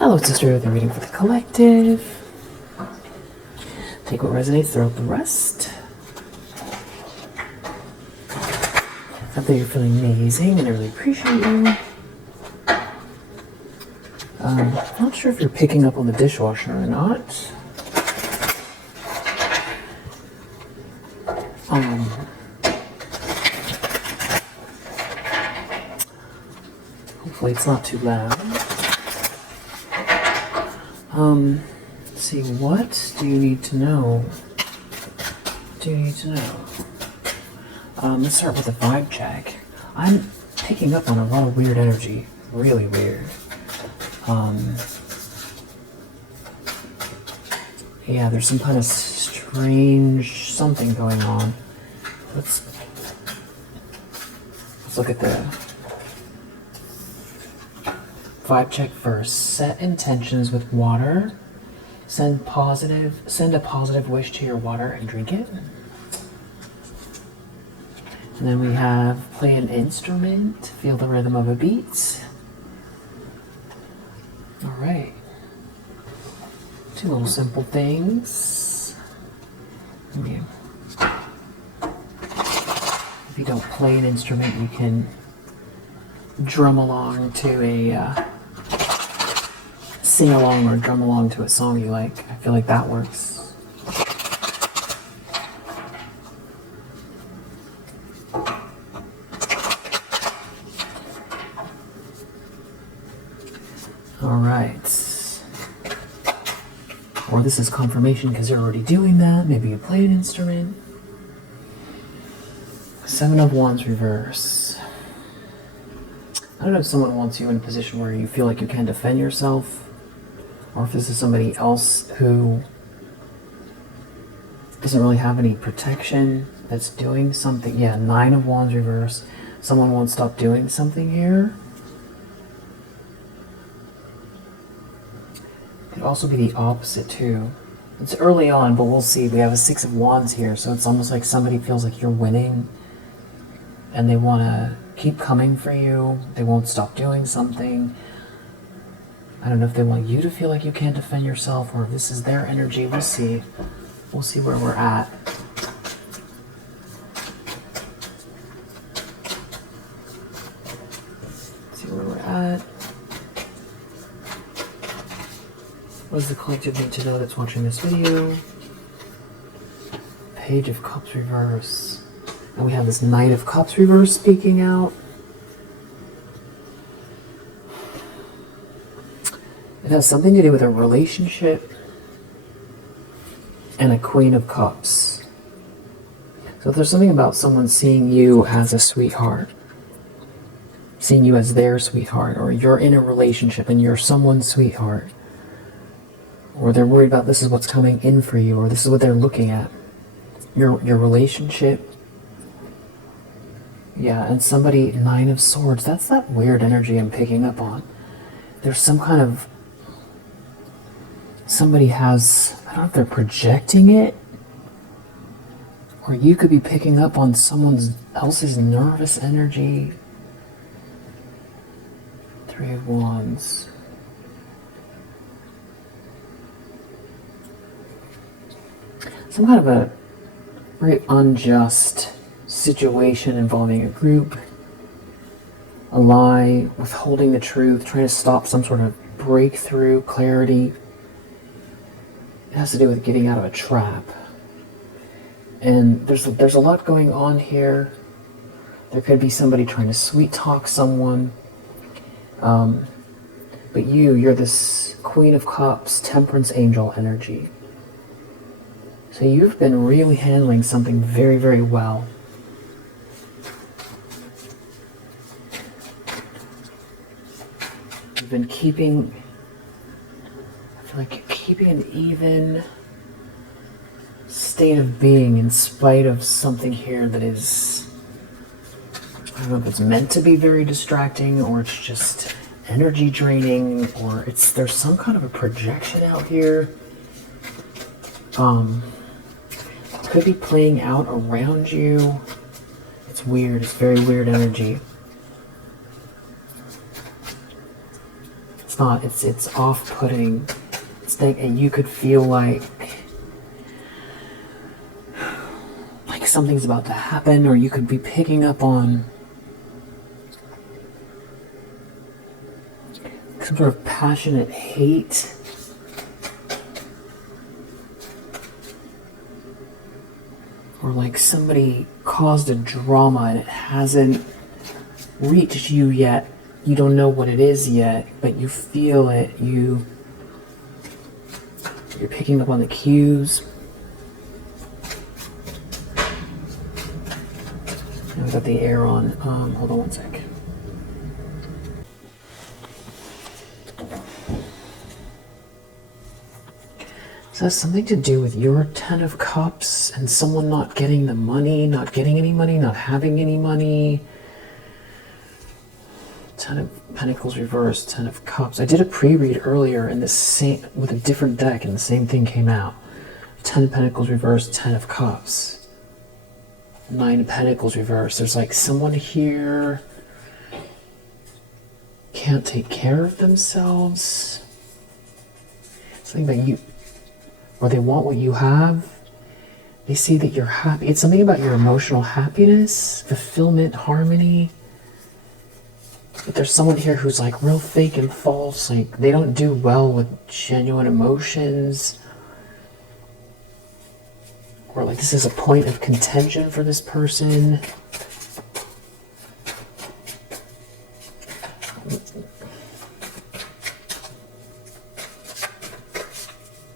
Hello, sister, with a reading for the collective. Take what resonates, throw out the rest. I bet you're feeling amazing and I really appreciate you. Not sure if you're picking up on the dishwasher or not. Hopefully it's not too loud. Let's see, what do you need to know? Let's start with a vibe check. I'm picking up on a lot of weird energy. Really weird. Yeah, there's some kind of strange something going on. Let's look at the vibe check first. Set intentions with water. Send a positive wish to your water and drink it. And then we have play an instrument, feel the rhythm of a beat. All right. Two little simple things. Yeah. If you don't play an instrument, you can drum along to a, sing along or drum along to a song you like. I feel like that works. All right. Or this is confirmation because you're already doing that. Maybe you play an instrument. Seven of Wands reverse. I don't know if someone wants you in a position where you feel like you can't defend yourself, or if this is somebody else who doesn't really have any protection, that's doing something. Yeah, Nine of Wands reverse. Someone won't stop doing something here. Could also be the opposite too. It's early on, but we'll see. We have a Six of Wands here, so it's almost like somebody feels like you're winning and they want to keep coming for you. They won't stop doing something. I don't know if they want you to feel like you can't defend yourself or if this is their energy. We'll see. We'll see where we're at. See where we're at. What does the collective need to know that's watching this video? Page of Cups reverse. And we have this Knight of Cups reverse speaking out. It has something to do with a relationship and a Queen of Cups. So if there's something about someone seeing you as a sweetheart, seeing you as their sweetheart, or you're in a relationship and you're someone's sweetheart, or they're worried about this is what's coming in for you, or this is what they're looking at, your relationship. Yeah, and somebody, Nine of Swords, that's that weird energy I'm picking up on. There's some kind of, somebody has, I don't know if they're projecting it, or you could be picking up on someone else's nervous energy. Three of Wands. Some kind of a very unjust situation involving a group, a lie, withholding the truth, trying to stop some sort of breakthrough, clarity. It has to do with getting out of a trap. And there's a lot going on here. There could be somebody trying to sweet talk someone. But you're this Queen of Cups, Temperance Angel energy. So you've been really handling something very, very well. You've been keeping, I feel like keeping an even state of being in spite of something here that is, I don't know if it's meant to be very distracting or it's just energy draining, or there's some kind of a projection out here. Could be playing out around you. It's weird. It's very weird energy. It's not. It's off-putting. It's like, and you could feel like something's about to happen, or you could be picking up on some sort of passionate hate. Or like somebody caused a drama and it hasn't reached you yet. You don't know what it is yet, but you feel it. You're picking up on the cues. I've got the air on. Hold on one sec. So that's something to do with your Ten of Cups and someone not getting the money, not getting any money, not having any money. Ten of Pentacles reversed, Ten of Cups. I did a pre-read earlier in the same with a different deck, and the same thing came out. Ten of Pentacles reversed, Ten of Cups. Nine of Pentacles reversed. There's like someone here can't take care of themselves. Something about you, or they want what you have. They see that you're happy. It's something about your emotional happiness, fulfillment, harmony. But there's someone here who's like real fake and false. Like they don't do well with genuine emotions. Or like this is a point of contention for this person.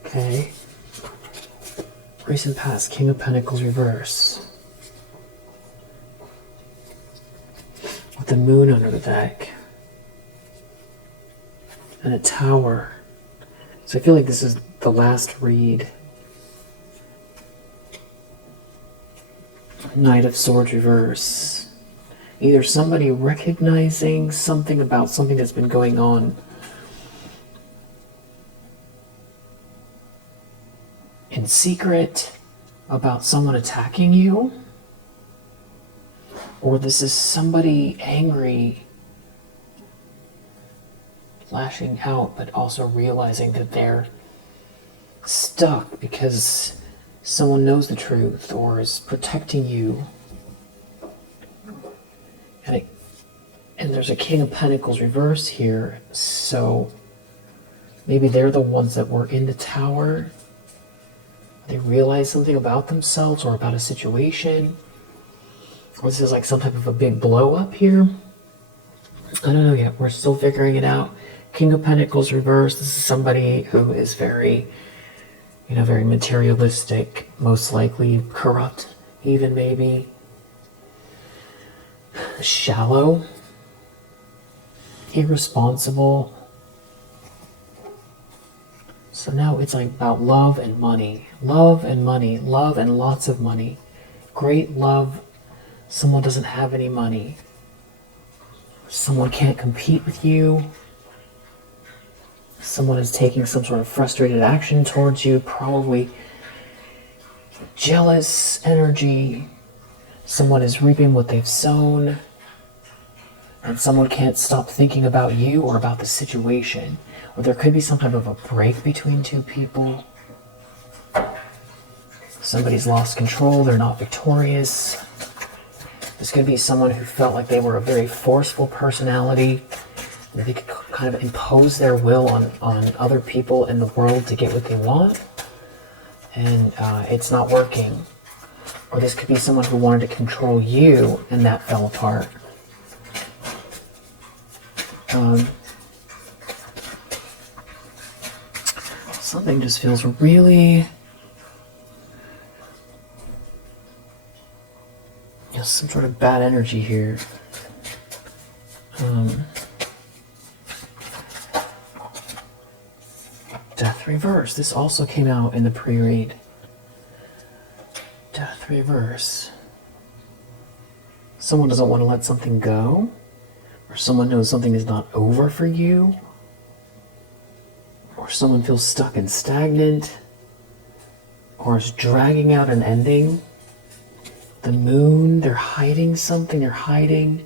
Okay. Recent past, King of Pentacles reverse. With the moon under the deck. And a tower. So I feel like this is the last read. Knight of Swords reverse. Either somebody recognizing something about something that's been going on in secret about someone attacking you, or this is somebody angry, lashing out, but also realizing that they're stuck because someone knows the truth or is protecting you. And there's a King of Pentacles reverse here, so maybe they're the ones that were in the tower. They realize something about themselves or about a situation. Or this is like some type of a big blow up here. I don't know yet. We're still figuring it out. King of Pentacles reverse. This is somebody who is very, very materialistic, most likely corrupt, even maybe shallow, irresponsible. So now it's like about love and money. Love and money. Love and lots of money. Great love. Someone doesn't have any money. Someone can't compete with you. Someone is taking some sort of frustrated action towards you. Probably jealous energy. Someone is reaping what they've sown. And someone can't stop thinking about you or about the situation. Or there could be some type of a break between two people. Somebody's lost control, they're not victorious. This could be someone who felt like they were a very forceful personality. They could kind of impose their will on other people in the world to get what they want. And it's not working. Or this could be someone who wanted to control you and that fell apart. Something just feels really, some sort of bad energy here. Death reverse. This also came out in the pre-read. Death reverse. Someone doesn't want to let something go, or someone knows something is not over for you. Or someone feels stuck and stagnant, or is dragging out an ending. The moon, they're hiding something, they're hiding.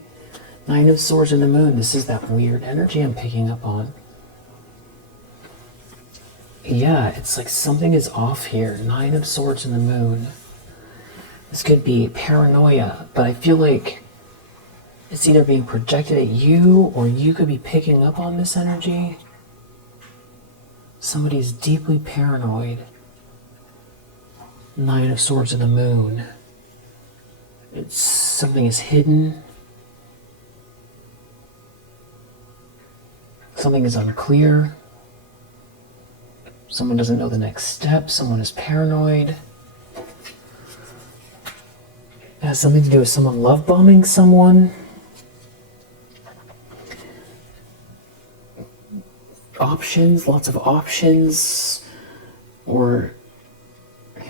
Nine of Swords and the moon, this is that weird energy I'm picking up on. Yeah, it's like something is off here. 9 of Swords and the Moon. This could be paranoia, but I feel like it's either being projected at you or you could be picking up on this energy. Somebody's deeply paranoid. 9 of Swords and the Moon. It's something is hidden. Something is unclear. Someone doesn't know the next step. Someone is paranoid. It has something to do with someone love bombing someone. Options, lots of options. Or,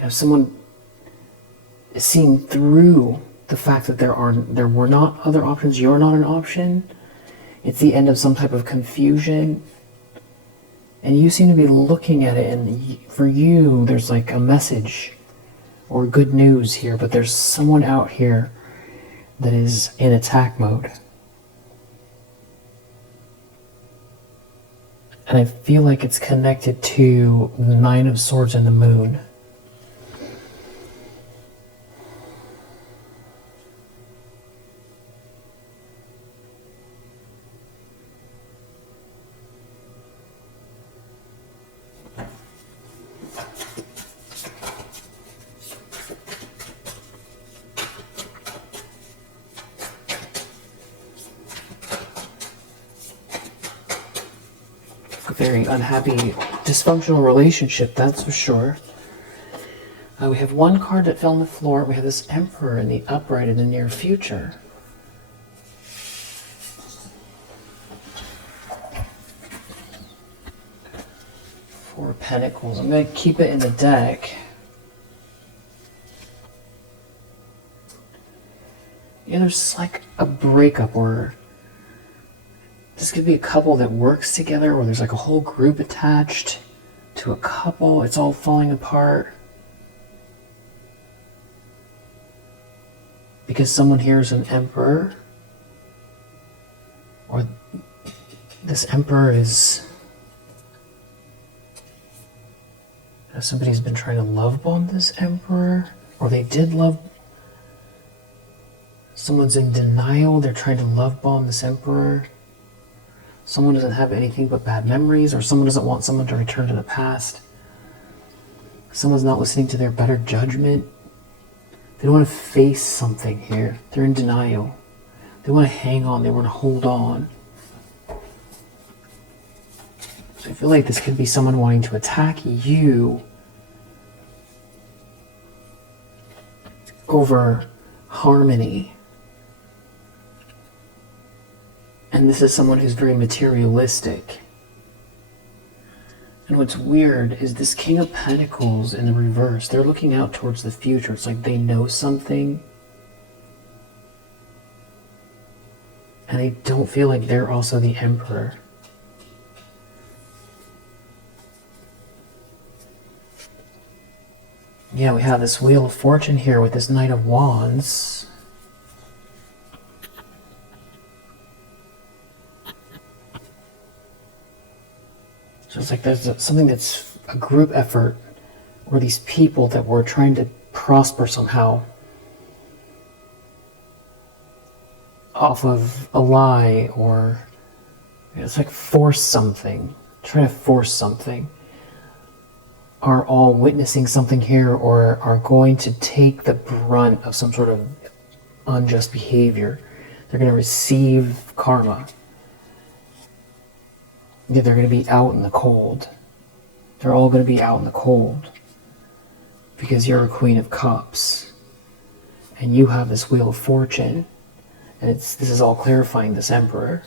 someone is seeing through the fact that there were not other options. You're not an option. It's the end of some type of confusion. And you seem to be looking at it, and for you, there's like a message or good news here, but there's someone out here that is in attack mode. And I feel like it's connected to the 9 of Swords and the Moon. A very unhappy, dysfunctional relationship, that's for sure. We have one card that fell on the floor. We have this Emperor in the upright in the near future. Four of Pentacles. I'm going to keep it in the deck. Yeah, there's like a breakup, or this could be a couple that works together, or there's like a whole group attached to a couple. It's all falling apart because someone here is an Emperor, or this Emperor is somebody's been trying to love bomb this Emperor, or they did love. Someone's in denial. They're trying to love bomb this Emperor. Someone doesn't have anything but bad memories, or someone doesn't want someone to return to the past. Someone's not listening to their better judgment. They don't want to face something here. They're in denial. They want to hang on. They want to hold on. So I feel like this could be someone wanting to attack you over harmony. And this is someone who's very materialistic. And what's weird is this King of Pentacles in the reverse. They're looking out towards the future. It's like they know something. And I don't feel like they're also the Emperor. Yeah, we have this Wheel of Fortune here with this Knight of Wands. So it's like there's something that's a group effort, or these people that were trying to prosper somehow off of a lie, or it's like force something, try to force something, are all witnessing something here, or are going to take the brunt of some sort of unjust behavior. They're going to receive karma. Yeah, they're going to be out in the cold. They're all going to be out in the cold. Because you're a Queen of Cups. And you have this Wheel of Fortune. And this is all clarifying this Emperor.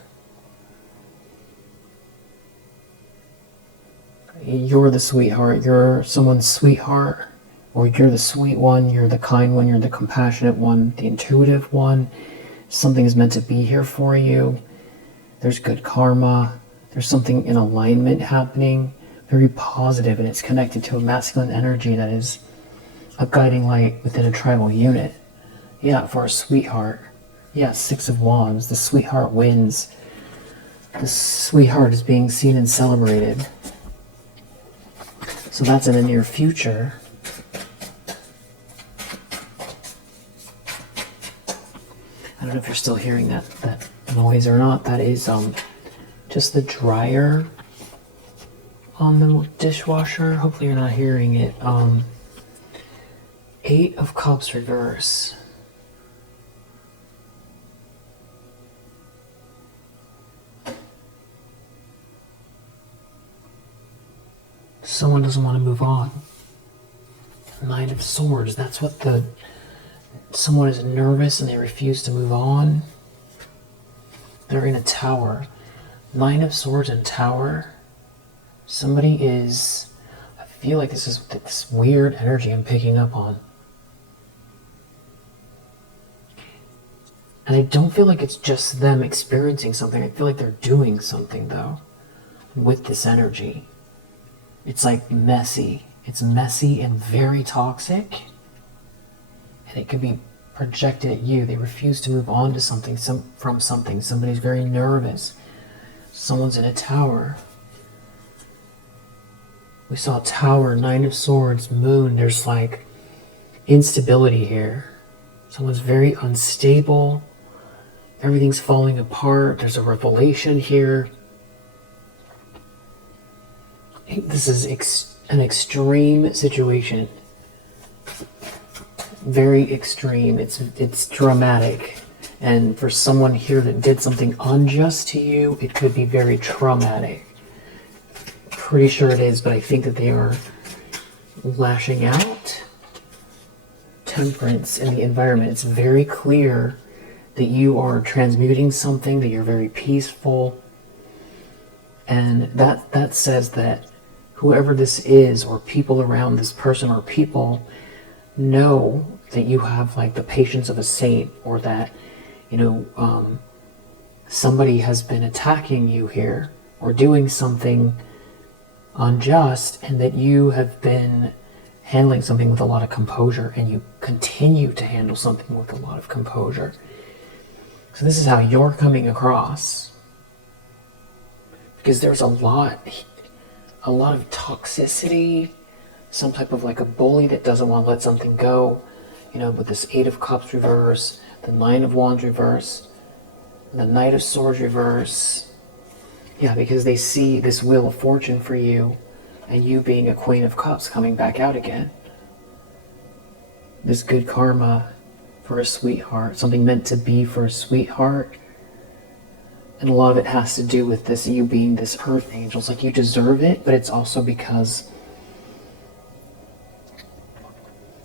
You're the sweetheart. You're someone's sweetheart. Or you're the sweet one. You're the kind one. You're the compassionate one. The intuitive one. Something is meant to be here for you. There's good karma. There's something in alignment happening, very positive, and it's connected to a masculine energy that is a guiding light within a tribal unit. Yeah, for a sweetheart. Yeah, 6 of Wands. The sweetheart wins. The sweetheart is being seen and celebrated. So that's in the near future. I don't know if you're still hearing that noise or not. That is just the dryer on the dishwasher. Hopefully you're not hearing it. 8 of Cups reverse. Someone doesn't want to move on. 9 of Swords. That's what someone is nervous and they refuse to move on. They're in a tower. 9 of Swords and Tower. Somebody is... I feel like this is this weird energy I'm picking up on. And I don't feel like it's just them experiencing something. I feel like they're doing something, though, with this energy. It's like messy. It's messy and very toxic. And it could be projected at you. They refuse to move on to something, from something. Somebody's very nervous. Someone's in a tower. We saw Tower, 9 of Swords, Moon. There's like instability here. Someone's very unstable. Everything's falling apart. There's a revelation here. This is an extreme situation. Very extreme. It's dramatic. And for someone here that did something unjust to you, it could be very traumatic. Pretty sure it is, but I think that they are lashing out. Temperance in the environment. It's very clear that you are transmuting something, that you're very peaceful. And that says that whoever this is, or people around this person, or people know that you have like the patience of a saint, or that, you know, somebody has been attacking you here, or doing something unjust, and that you have been handling something with a lot of composure, and you continue to handle something with a lot of composure. So this is how you're coming across. Because there's a lot of toxicity, some type of like a bully that doesn't want to let something go, you know, with this 8 of Cups reverse, the 9 of Wands reverse, the Knight of Swords reverse. Yeah, because they see this Wheel of Fortune for you, and you being a Queen of Cups coming back out again. This good karma for a sweetheart, something meant to be for a sweetheart. And a lot of it has to do with this, you being this earth angel. It's like you deserve it, but it's also because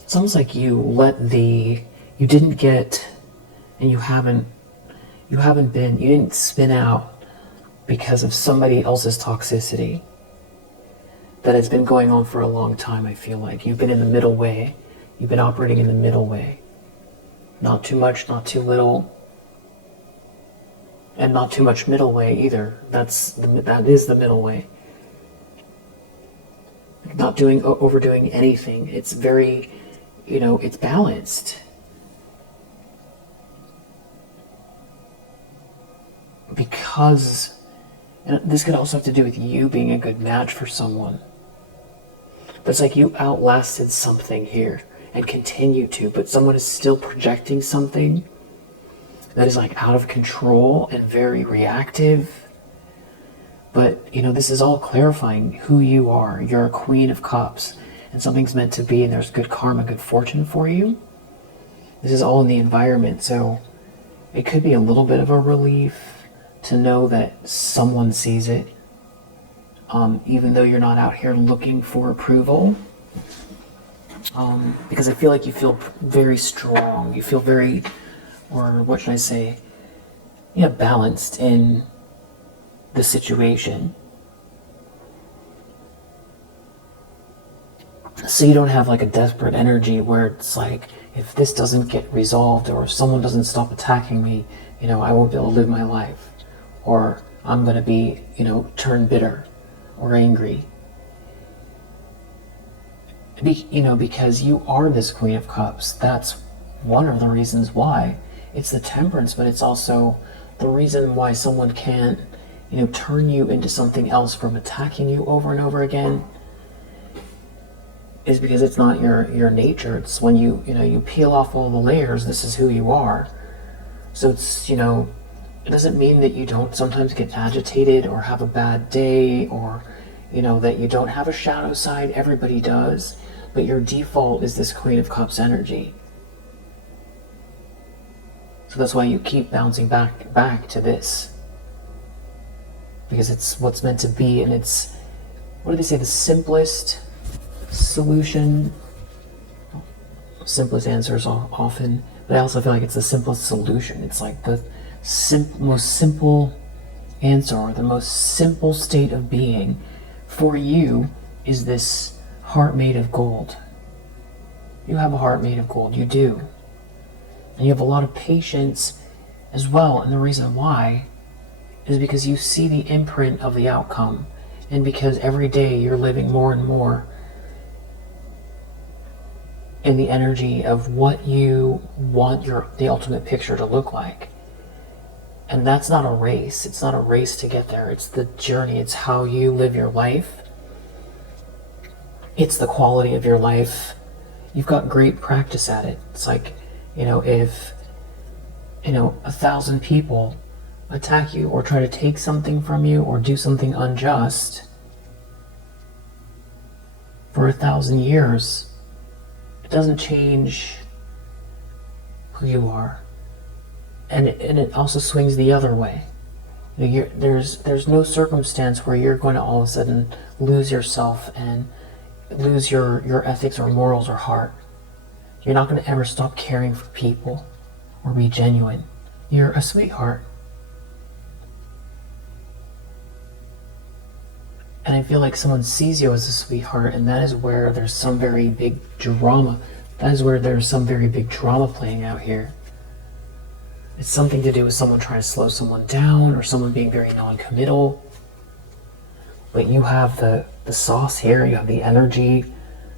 it's almost like you didn't get, and you didn't spin out because of somebody else's toxicity that has been going on for a long time. I feel like you've been in the middle way. You've been operating in the middle way. Not too much, not too little. And not too much middle way either. That is the middle way. Not overdoing anything. It's very, you know, it's balanced. Because, and this could also have to do with you being a good match for someone. But it's like you outlasted something here and continue to, but someone is still projecting something that is like out of control and very reactive. But, you know, this is all clarifying who you are. You're a Queen of Cups, and something's meant to be, and there's good karma, good fortune for you. This is all in the environment, so it could be a little bit of a relief to know that someone sees it, even though you're not out here looking for approval. Because I feel like you feel very strong. You feel very, or what should I say, yeah, balanced in the situation. So you don't have like a desperate energy where it's like, if this doesn't get resolved, or if someone doesn't stop attacking me, you know, I won't be able to live my life. Or I'm going to be, you know, turn bitter or angry. You know, because you are this Queen of Cups. That's one of the reasons why. It's the temperance, but it's also the reason why someone can't, you know, turn you into something else from attacking you over and over again. is because it's not your nature. It's when you peel off all the layers, this is who you are. So it's, it doesn't mean that you don't sometimes get agitated or have a bad day, or that you don't have a shadow side. Everybody does, but your default is this Queen of Cups energy. So that's why you keep bouncing back to this, because it's what's meant to be. And it's, what do they say, the simplest solution, simplest answers often, but I also feel like it's the simplest solution. It's like the most simple answer, or the most simple state of being for you is this heart made of gold. You have a heart made of gold, you do. And you have a lot of patience as well, and the reason why is because you see the imprint of the outcome, and because every day you're living more and more in the energy of what you want the ultimate picture to look like. And that's not a race. It's not a race to get there. It's the journey. It's how you live your life. It's the quality of your life. You've got great practice at it. It's like, if 1,000 people attack you or try to take something from you or do something unjust for 1,000 years, it doesn't change who you are. And it also swings the other way. There's no circumstance where you're going to all of a sudden lose yourself and lose your ethics or morals or heart. You're not going to ever stop caring for people or be genuine. You're a sweetheart. And I feel like someone sees you as a sweetheart, and that is where there's some very big drama. That is where there's some very big drama playing out here. It's something to do with someone trying to slow someone down, or someone being very non-committal. But you have the sauce here, you have the energy,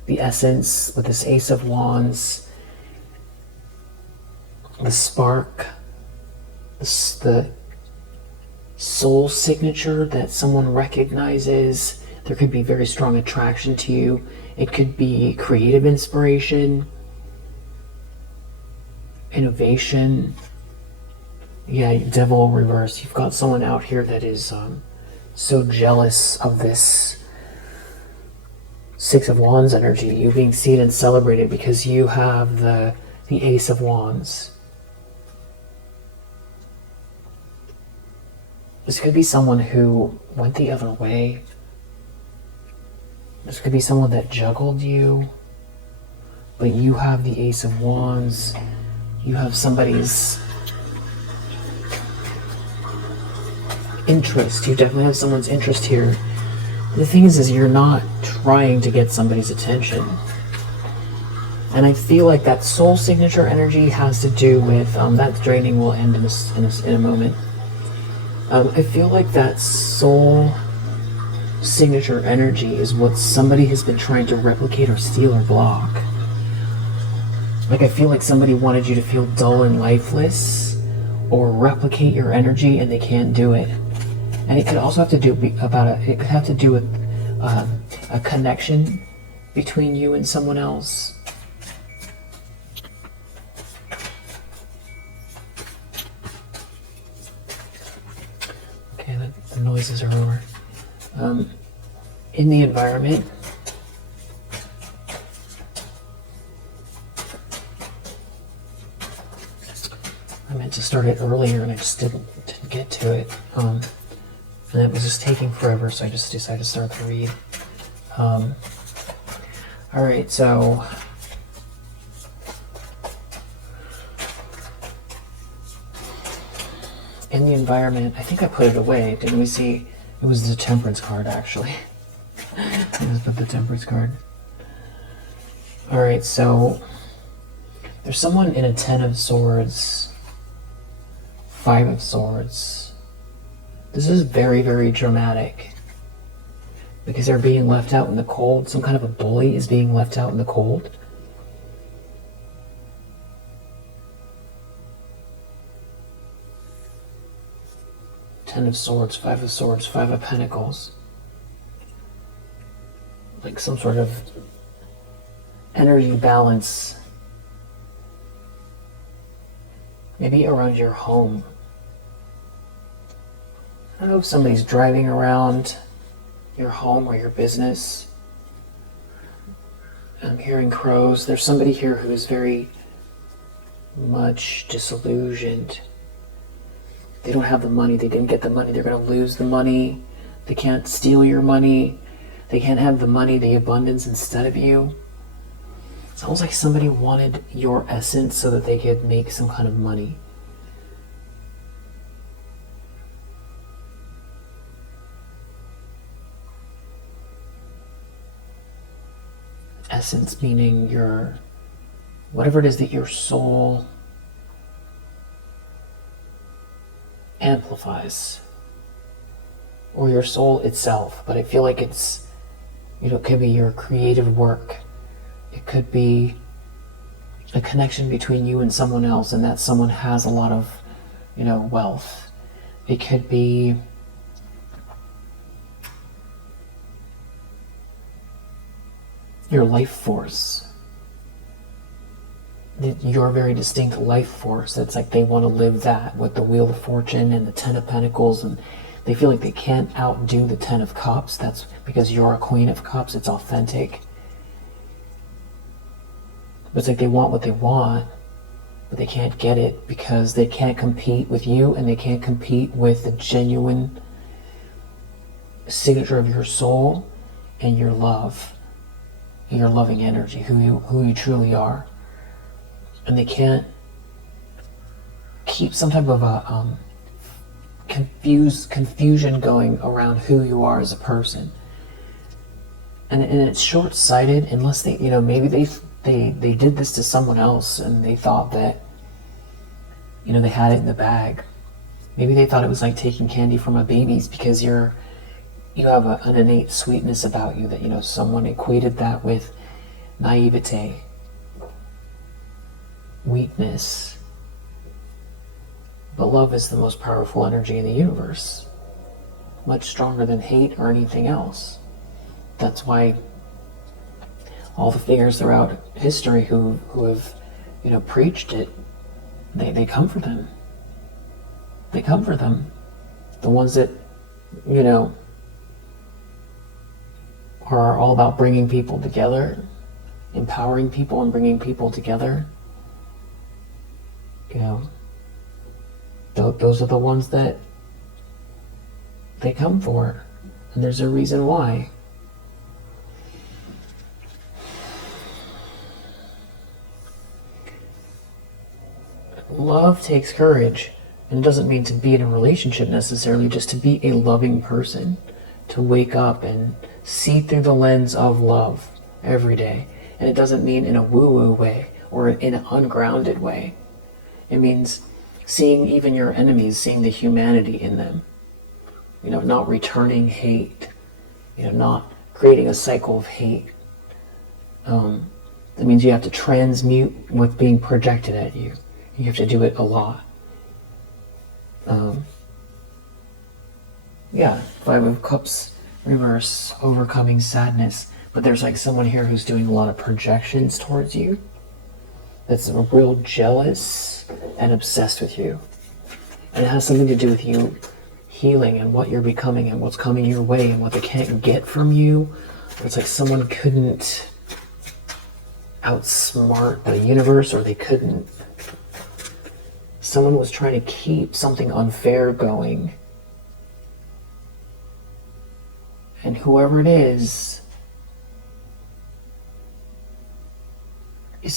the essence with this Ace of Wands, the spark, the soul signature that someone recognizes. There could be very strong attraction to you. It could be creative inspiration, innovation. Yeah, Devil reverse. You've got someone out here that is so jealous of this Six of Wands energy, you being seen and celebrated because you have the Ace of Wands. This could be someone who went the other way. This could be someone that juggled you, but you have the Ace of Wands. You have somebody's interest. You definitely have someone's interest here. The thing is you're not trying to get somebody's attention. And I feel like that soul signature energy has to do with, that draining will end in a moment. I feel like that soul signature energy is what somebody has been trying to replicate or steal or block. Like, I feel like somebody wanted you to feel dull and lifeless or replicate your energy, and they can't do it. And it could also have to do it could have to do with a connection between you and someone else. Okay, the noises are over. In the environment, I meant to start it earlier and I just didn't get to it. And it was just taking forever, so I just decided to start the read. Alright, so in the environment, I think I put it away. Didn't we see? It was the Temperance card, actually. I just put the Temperance card. Alright, so there's someone in a 10 of Swords, 5 of Swords. This is very, very dramatic because they're being left out in the cold. Some kind of a bully is being left out in the cold. Ten of Swords, 5 of Swords, 5 of Pentacles. Like some sort of energy balance, maybe around your home. I don't know if somebody's driving around your home or your business. I'm hearing crows. There's somebody here who is very much disillusioned. They don't have the money. They didn't get the money. They're going to lose the money. They can't steal your money. They can't have the money, the abundance instead of you. It's almost like somebody wanted your essence so that they could make some kind of money. Essence meaning your, whatever it is that your soul amplifies, or your soul itself. But I feel like it's, it could be your creative work. It could be a connection between you and someone else, and that someone has a lot of, wealth. It could be your life force, your very distinct life force. It's like they want to live that with the Wheel of Fortune and the Ten of Pentacles, and they feel like they can't outdo the Ten of Cups. That's because you're a Queen of Cups. It's authentic. But it's like they want what they want, but they can't get it because they can't compete with you, and they can't compete with the genuine signature of your soul and your love, your loving energy, who you truly are. And they can't keep some type of a confusion going around who you are as a person. And it's short-sighted unless they, maybe they did this to someone else and they thought that, they had it in the bag. Maybe they thought it was like taking candy from a baby's because you have an innate sweetness about you that, someone equated that with naivete, weakness. But love is the most powerful energy in the universe, much stronger than hate or anything else. That's why all the figures throughout history who have, preached it, they come for them. They come for them. The ones that, are all about bringing people together, empowering people and bringing people together. Those are the ones that they come for, and there's a reason why. Love takes courage, and it doesn't mean to be in a relationship necessarily, just to be a loving person, to wake up and see through the lens of love every day. And it doesn't mean in a woo-woo way or in an ungrounded way. It means seeing even your enemies, seeing the humanity in them, not returning hate, not creating a cycle of hate. That means you have to transmute what's being projected at you. You have to do it a lot. Five of Cups reverse, overcoming sadness. But there's like someone here who's doing a lot of projections towards you. That's real jealous and obsessed with you. And it has something to do with you healing and what you're becoming and what's coming your way and what they can't get from you. It's like someone couldn't outsmart the universe, or they couldn't. Someone was trying to keep something unfair going. And whoever it is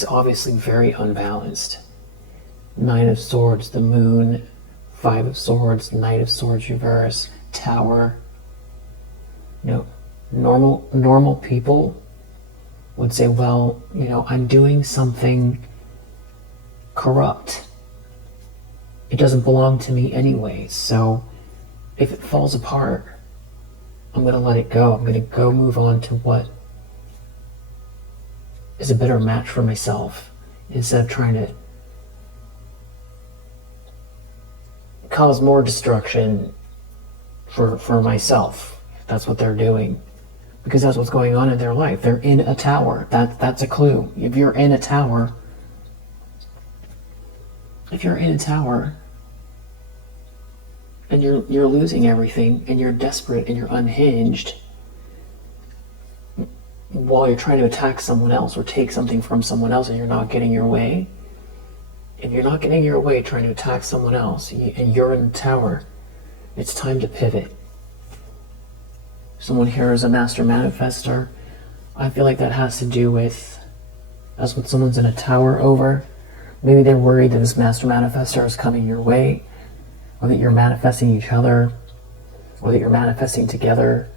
obviously very unbalanced. Nine of Swords, the Moon, Five of Swords, Knight of Swords reverse, Tower. Normal people would say, well, I'm doing something corrupt. It doesn't belong to me anyway, so if it falls apart, I'm going to let it go. I'm going to go move on to what is a better match for myself, instead of trying to cause more destruction for myself. That's what they're doing. because that's what's going on in their life. They're in a tower. That's a clue. If you're in a tower, and you're losing everything, and you're desperate and you're unhinged, while you're trying to attack someone else or take something from someone else, and you're not getting your way, if you're not getting your way trying to attack someone else, and you're in the tower, it's time to pivot. Someone here is a master manifestor. I feel like that has to do with, that's what someone's in a tower over. Maybe they're worried that this master manifestor is coming your way, or that you're manifesting each other, or that you're manifesting together.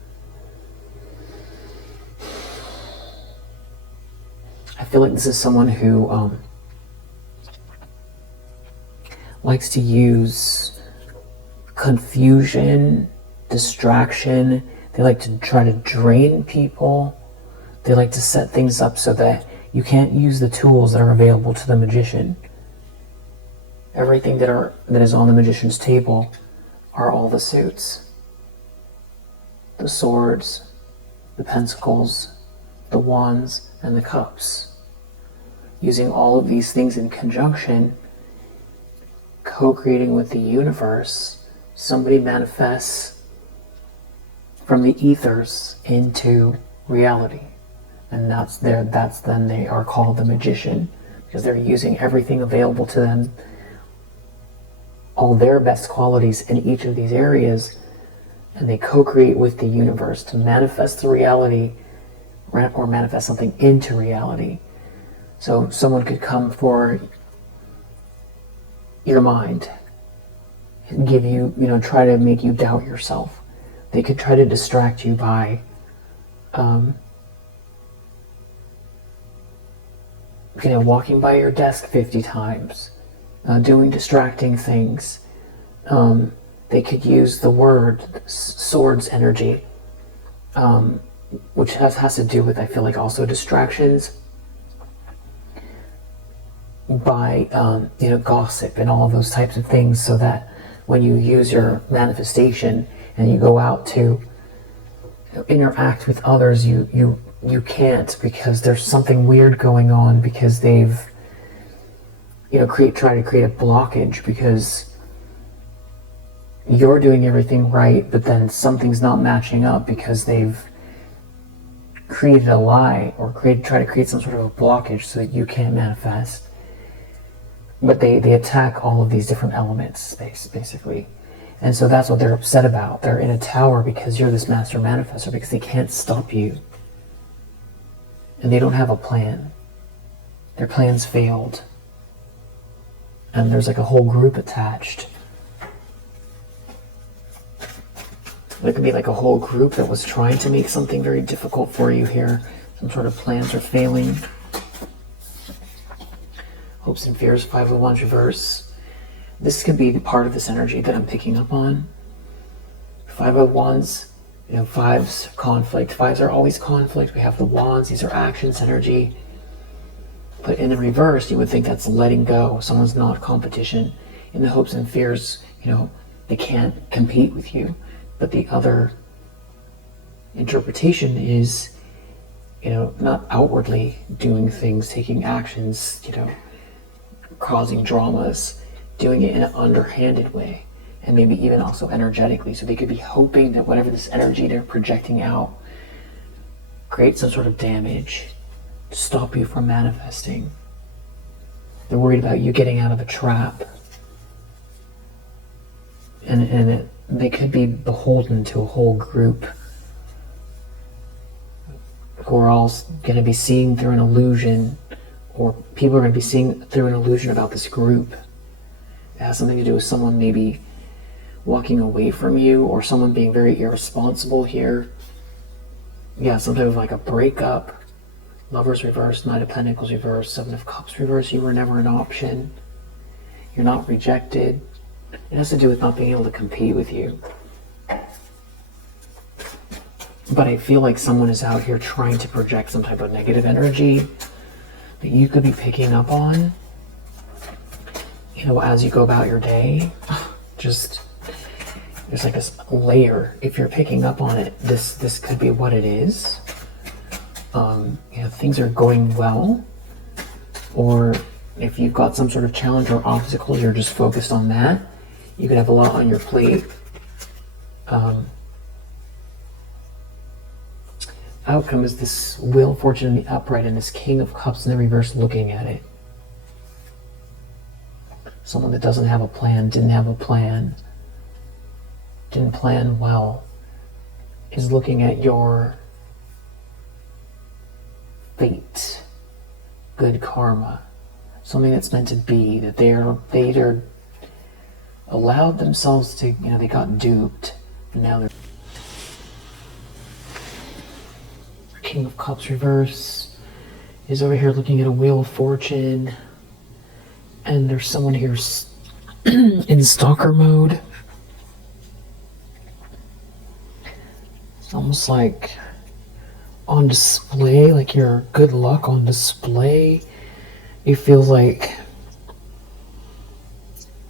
I feel like this is someone who likes to use confusion, distraction. They like to try to drain people. They like to set things up so that you can't use the tools that are available to the magician. Everything that is on the magician's table are all the suits. The swords, the pentacles, the wands, and the cups. Using all of these things in conjunction, co-creating with the universe, somebody manifests from the ethers into reality. And that's then they are called the magician, because they're using everything available to them, all their best qualities in each of these areas, and they co-create with the universe to manifest the reality or manifest something into reality. So someone could come for your mind, give you, try to make you doubt yourself. They could try to distract you by walking by your desk 50 times, doing distracting things. They could use the word swords energy, which has to do with, I feel like, also distractions, by gossip and all of those types of things, so that when you use your manifestation and you go out to interact with others, you can't, because there's something weird going on, because they've try to create a blockage, because you're doing everything right, but then something's not matching up, because they've created a lie or try to create some sort of a blockage so that you can't manifest. But they attack all of these different elements, basically. And so that's what they're upset about. They're in a tower because you're this master manifestor, because they can't stop you. And they don't have a plan. Their plans failed. And there's like a whole group attached. There could be like a whole group that was trying to make something very difficult for you here. Some sort of plans are failing. Hopes and fears, 5 of Wands reverse. This could be the part of this energy that I'm picking up on. 5 of Wands, fives, conflict. Fives are always conflict. We have the Wands, these are actions, energy. But in the reverse, you would think that's letting go. Someone's not competition. In the hopes and fears, they can't compete with you. But the other interpretation is, not outwardly doing things, taking actions, causing dramas, doing it in an underhanded way, and maybe even also energetically. So they could be hoping that whatever this energy they're projecting out creates some sort of damage to stop you from manifesting. They're worried about you getting out of a trap. And they could be beholden to a whole group who are all going to be seeing through an illusion, or people are going to be seeing through an illusion about this group. It has something to do with someone maybe walking away from you, or someone being very irresponsible here. Yeah, some type of like a breakup. Lovers reversed, Knight of Pentacles reversed, 7 of Cups reversed. You were never an option. You're not rejected. It has to do with not being able to compete with you. But I feel like someone is out here trying to project some type of negative energy that you could be picking up on, as you go about your day. Just, there's like a layer. If you're picking up on it, this could be what it is. Things are going well, or if you've got some sort of challenge or obstacle, you're just focused on that. You could have a lot on your plate. Outcome is this Wheel of Fortune in the upright and this King of Cups in the reverse looking at it. Someone that doesn't have a plan, didn't have a plan, didn't plan well, is looking at your fate, good karma, something that's meant to be, that they're allowed themselves to, they got duped, and now they're King of Cups reverse is over here looking at a Wheel of Fortune, and there's someone here in stalker mode. It's almost like on display, like your good luck on display. It feels like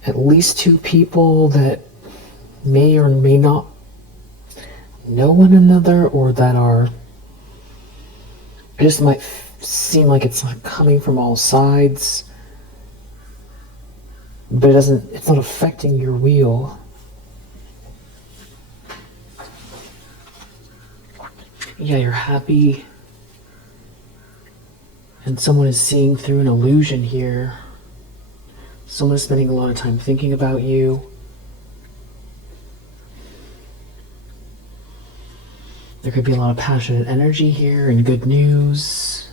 at least two people that may or may not know one another, or that are, it just might seem like it's not coming from all sides, but it's not affecting your wheel. Yeah, you're happy, and someone is seeing through an illusion here. Someone is spending a lot of time thinking about you. There could be a lot of passionate energy here and good news.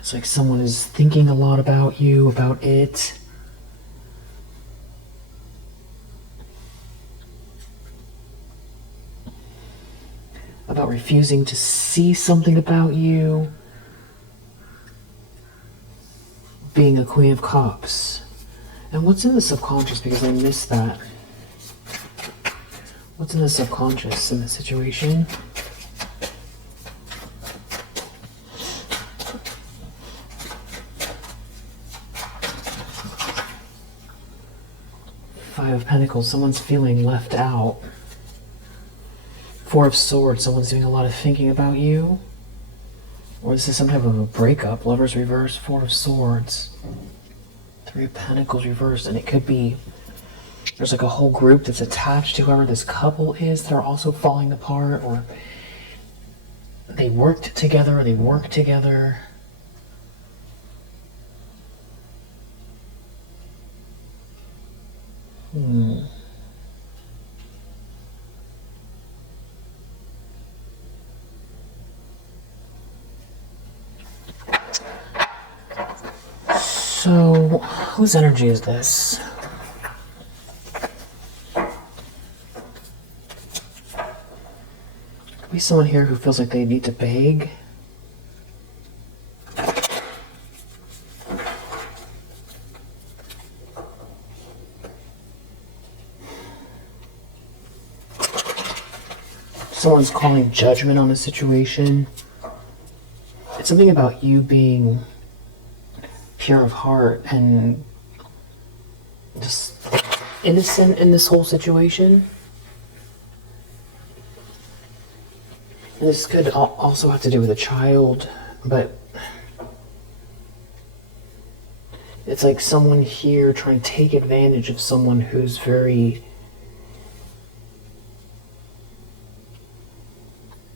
It's like someone is thinking a lot about you, about it. About refusing to see something about you. Being a Queen of Cups. And what's in the subconscious? Because I missed that. What's in the subconscious in this situation? Five of Pentacles, someone's feeling left out. Four of Swords, someone's doing a lot of thinking about you. Or this is some type of a breakup. Lovers reverse, Four of Swords. Three of Pentacles reversed, and it could be there's like a whole group that's attached to whoever this couple is that are also falling apart, or they worked together, or they work together. So, whose energy is this? Could be someone here who feels like they need to beg. Someone's calling judgment on a situation. It's something about you being pure of heart and just innocent in this whole situation. And this could also have to do with a child, but it's like someone here trying to take advantage of someone who's very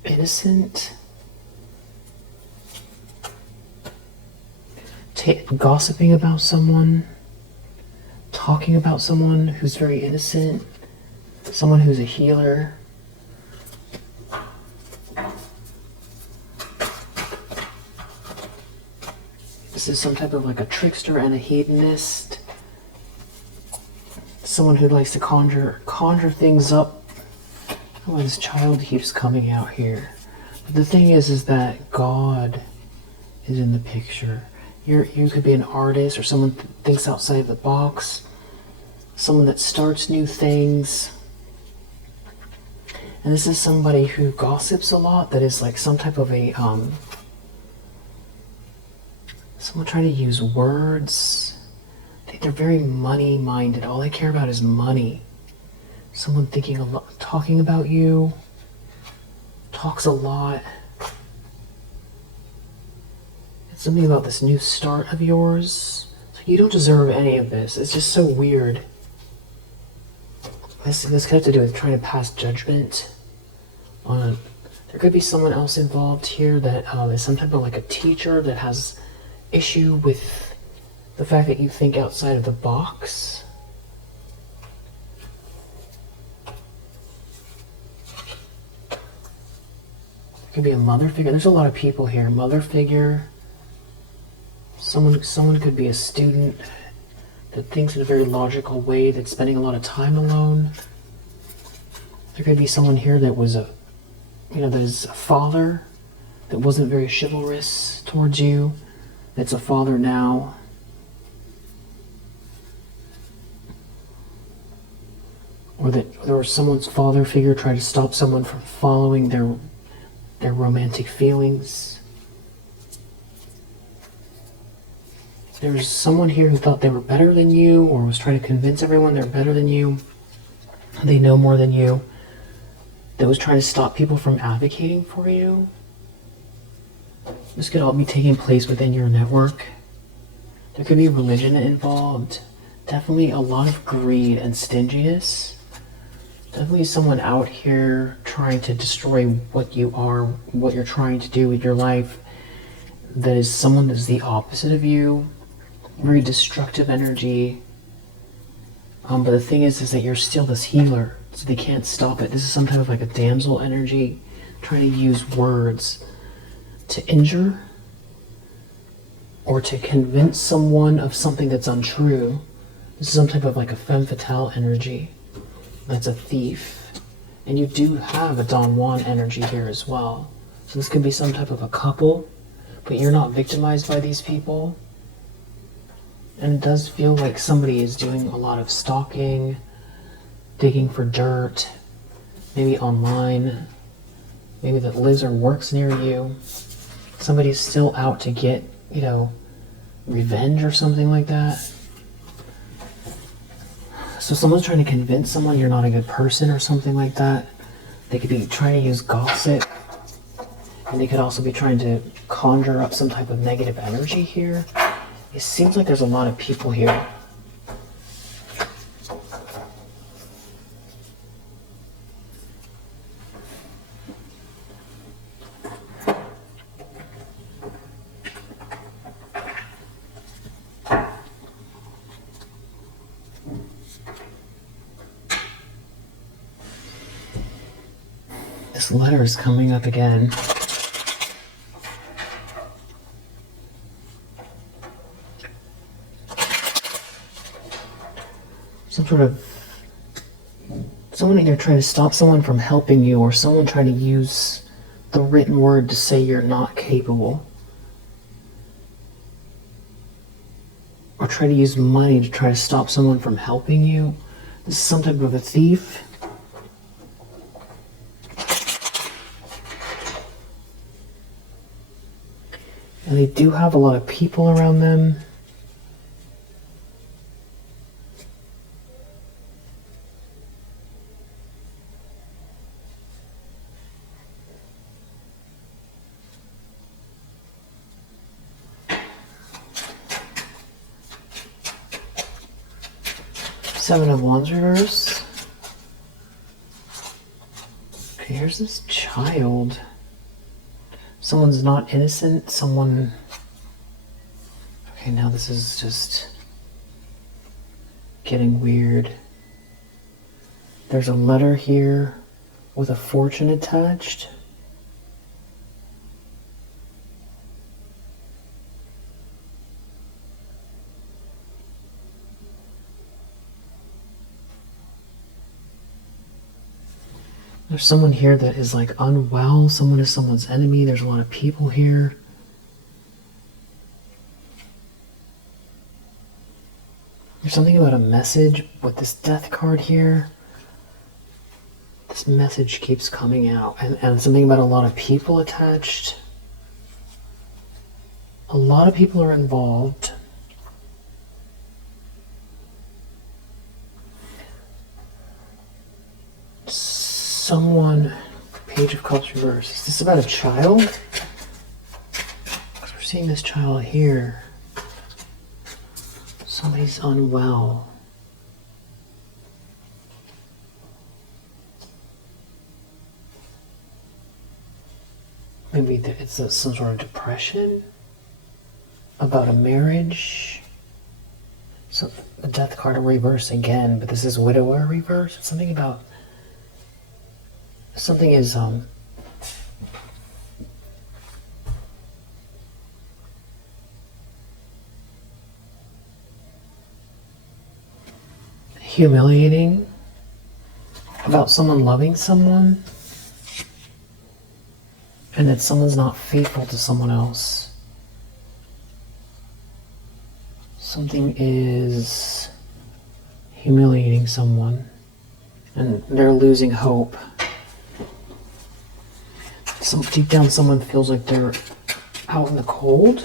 innocent. Gossiping about someone, talking about someone who's very innocent, someone who's a healer. This is some type of like a trickster and a hedonist. Someone who likes to conjure things up. Oh, this child keeps coming out here. But the thing is that God is in the picture. You could be an artist, or someone thinks outside the box, someone that starts new things. And this is somebody who gossips a lot, that is like some type of a, someone trying to use words. They're very money-minded. All they care about is money. Someone thinking a lot, talking about you, talks a lot. It's something about this new start of yours. You don't deserve any of this. It's just so weird. This could have to do with trying to pass judgment on. There could be someone else involved here that is some type of like a teacher that has issue with the fact that you think outside of the box. Could be a mother figure. There's a lot of people here. Mother figure. Someone could be a student that thinks in a very logical way, that's spending a lot of time alone. There could be someone here that was that is a father that wasn't very chivalrous towards you. That's a father now. Or that there was someone's father figure tried to stop someone from following their romantic feelings. There's someone here who thought they were better than you, or was trying to convince everyone they're better than you, they know more than you, that was trying to stop people from advocating for you. This could all be taking place within your network. There could be religion involved. Definitely a lot of greed and stinginess. Definitely someone out here trying to destroy what you are, what you're trying to do with your life. That is someone that's the opposite of you. Very destructive energy. But the thing is that you're still this healer, so they can't stop it. This is some type of like a damsel energy, trying to use words to injure or to convince someone of something that's untrue. This is some type of like a femme fatale energy. That's a thief. And you do have a Don Juan energy here as well. So this could be some type of a couple, but you're not victimized by these people. And it does feel like somebody is doing a lot of stalking, digging for dirt, maybe online, maybe that lives or works near you. Somebody's still out to get, revenge or something like that. So someone's trying to convince someone you're not a good person or something like that. They could be trying to use gossip. And they could also be trying to conjure up some type of negative energy here. It seems like there's a lot of people here. This letter is coming up again. Some sort of someone either trying to stop someone from helping you, or someone trying to use the written word to say you're not capable, or try to use money to try to stop someone from helping you. This is some type of a thief. And they do have a lot of people around them. Seven of Wands reverse. Okay, here's this child. Someone's not innocent, someone... Okay, now this is just getting weird. There's a letter here with a fortune attached. There's someone here that is like unwell. Someone is someone's enemy. There's a lot of people here. There's something about a message with this death card here. This message keeps coming out. And something about a lot of people attached. A lot of people are involved. someone, Page of Cups reverse. Is this about a child? Because we're seeing this child here. Somebody's unwell. Maybe it's some sort of depression about a marriage. So the death card in reverse again, but this is widower reverse. It's something about something is humiliating about someone loving someone, and that someone's not faithful to someone else. Something is humiliating someone, and they're losing hope. So deep down, someone feels like they're out in the cold.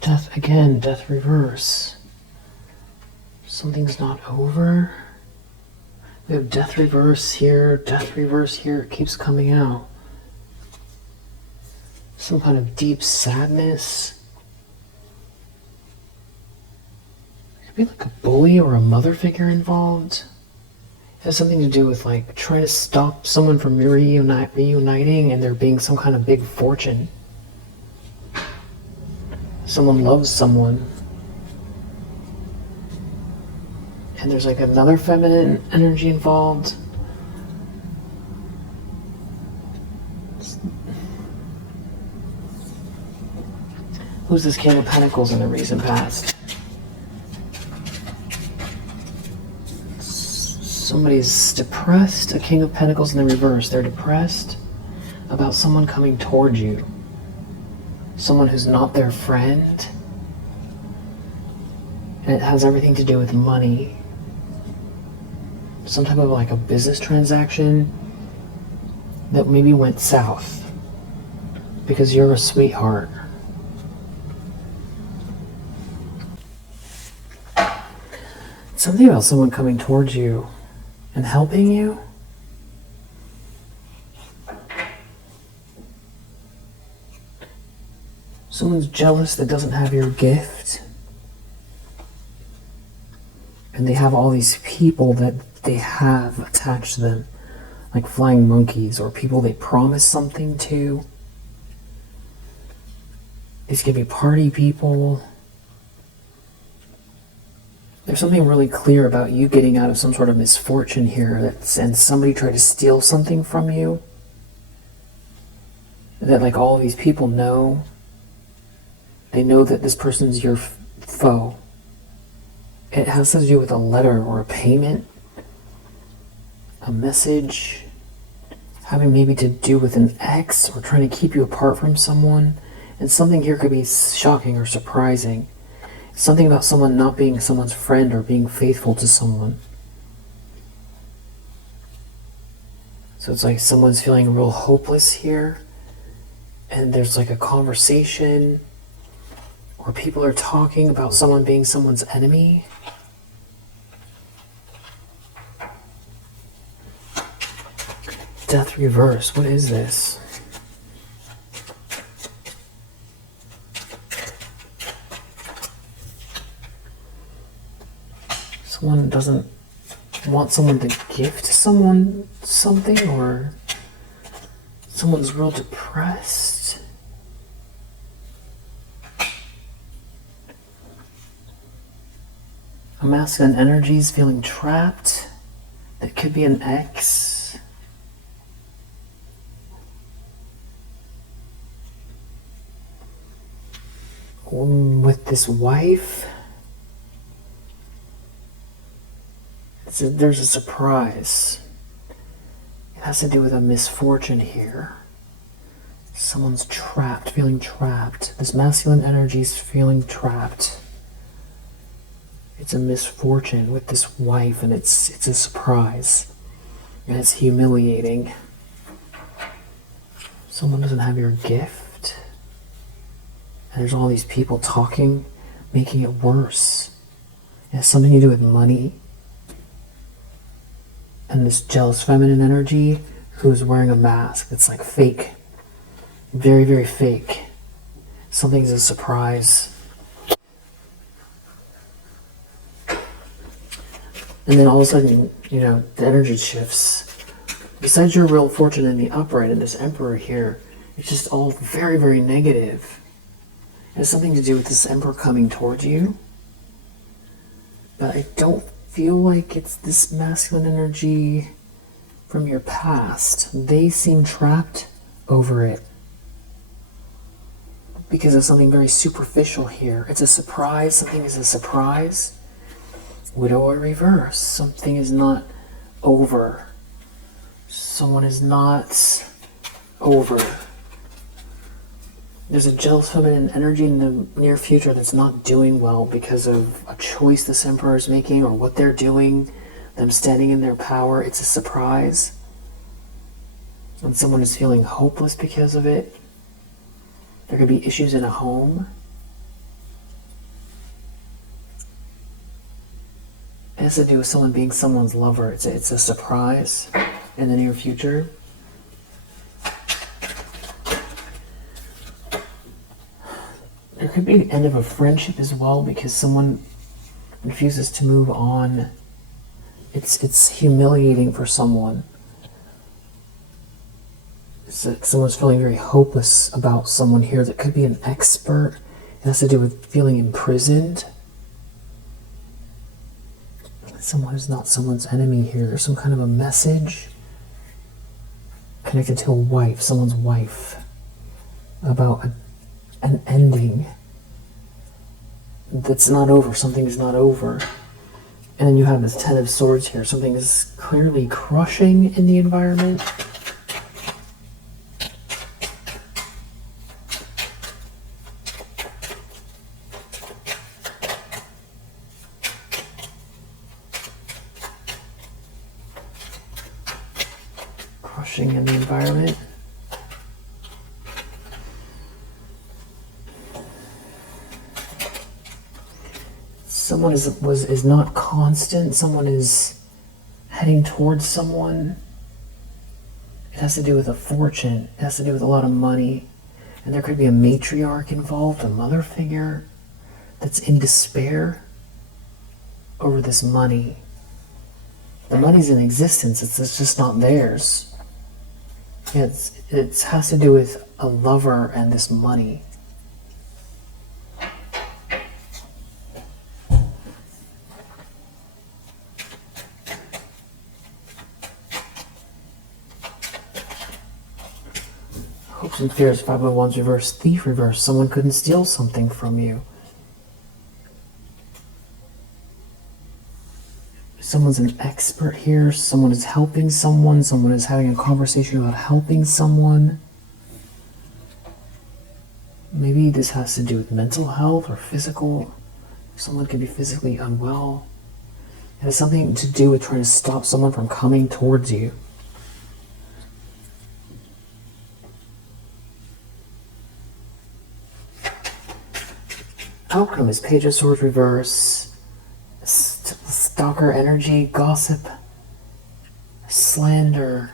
Death again, death reverse. Something's not over. We have death reverse here, death reverse here. It keeps coming out. Some kind of deep sadness. It could be like a bully or a mother figure involved. It has something to do with like trying to stop someone from reuniting and there being some kind of big fortune. Someone loves someone. And there's like another feminine energy involved. Who's this King of Pentacles in the recent past? Somebody's depressed. A King of Pentacles in the reverse. They're depressed about someone coming towards you. Someone who's not their friend. And it has everything to do with money. Some type of like a business transaction that maybe went south because you're a sweetheart. Something about someone coming towards you and helping you. Someone's jealous that doesn't have your gift. And they have all these people that they have attached to them, like flying monkeys or people they promise something to. These could be party people. There's something really clear about you getting out of some sort of misfortune here, and somebody tried to steal something from you. That like all these people know. They know that this person's your foe. It has to do with a letter or a payment, a message, having maybe to do with an ex or trying to keep you apart from someone. And something here could be shocking or surprising. Something about someone not being someone's friend or being faithful to someone. So it's like someone's feeling real hopeless here. And there's like a conversation or people are talking about someone being someone's enemy. Death reverse. What is this? Someone doesn't want someone to gift someone something, or someone's real depressed. A masculine energy is feeling trapped. That could be an ex. With this wife. There's a surprise. It has to do with a misfortune here. Someone's trapped, feeling trapped. This masculine energy is feeling trapped. It's a misfortune with this wife, and it's a surprise. And it's humiliating. Someone doesn't have your gift. And there's all these people talking, making it worse. It has something to do with money. And this jealous feminine energy who's wearing a mask. It's like fake. Very, very fake. Something's a surprise. And then all of a sudden, the energy shifts. Besides your real fortune in the upright and this emperor here, it's just all very, very negative. It has something to do with this emperor coming towards you. But I don't feel like it's this masculine energy from your past. They seem trapped over it because of something very superficial here. It's a surprise. Something is a surprise. Widower reverse. Something is not over. Someone is not over. There's a jealous feminine energy in the near future that's not doing well because of a choice this emperor is making or what they're doing, them standing in their power. It's a surprise. And someone is feeling hopeless because of it. There could be issues in a home. It has to do with someone being someone's lover. It's a surprise in the near future. There could be the end of a friendship as well because someone refuses to move on. It's humiliating for someone. It's like someone's feeling very hopeless about someone here that could be an expert. It has to do with feeling imprisoned. Someone is not someone's enemy here. There's some kind of a message connected to a wife, someone's wife, about an ending that's not over. Something is not over. And then you have this Ten of Swords here. Something is clearly crushing in the environment. Crushing in the environment. Someone is not constant. Someone is heading towards someone. It has to do with a fortune. It has to do with a lot of money. And there could be a matriarch involved, a mother figure that's in despair over this money. The money's in existence. It's just not theirs. It has to do with a lover and this money. Hopes and fears, 501's reverse, thief reverse. Someone couldn't steal something from you. Someone's an expert here. Someone is helping someone. Someone is having a conversation about helping someone. Maybe this has to do with mental health or physical. Someone could be physically unwell. It has something to do with trying to stop someone from coming towards you. Outcome is Page of Swords reverse, stalker energy, gossip, slander.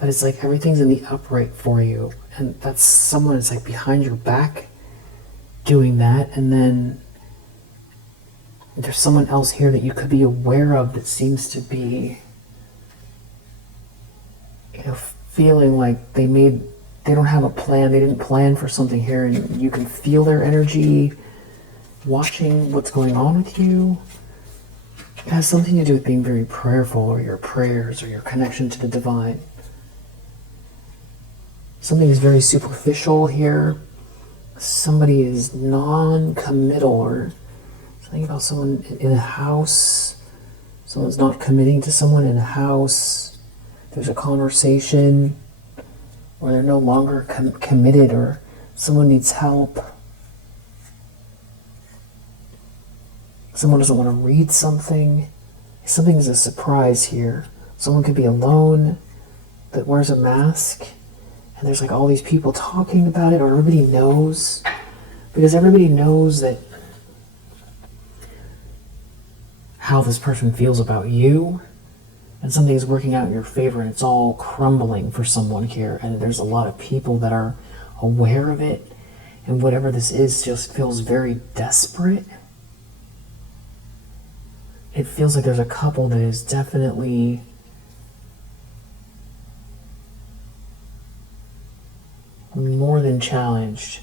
But it's like everything's in the upright for you. And that's someone that's like behind your back doing that. And then there's someone else here that you could be aware of that seems to be, feeling like they don't have a plan. They didn't plan for something here, and you can feel their energy watching what's going on with you. It has something to do with being very prayerful, or your prayers, or your connection to the divine. Something is very superficial here. Somebody is non-committal, or something about someone in a house. Someone's not committing to someone in a house. There's a conversation, or they're no longer committed, or someone needs help. Someone doesn't want to read something. Something is a surprise here. Someone could be alone that wears a mask, and there's like all these people talking about it, or everybody knows, because everybody knows that how this person feels about you, and something's working out in your favor, and it's all crumbling for someone here, and there's a lot of people that are aware of it, and whatever this is just feels very desperate. It feels like there's a couple that is definitely more than challenged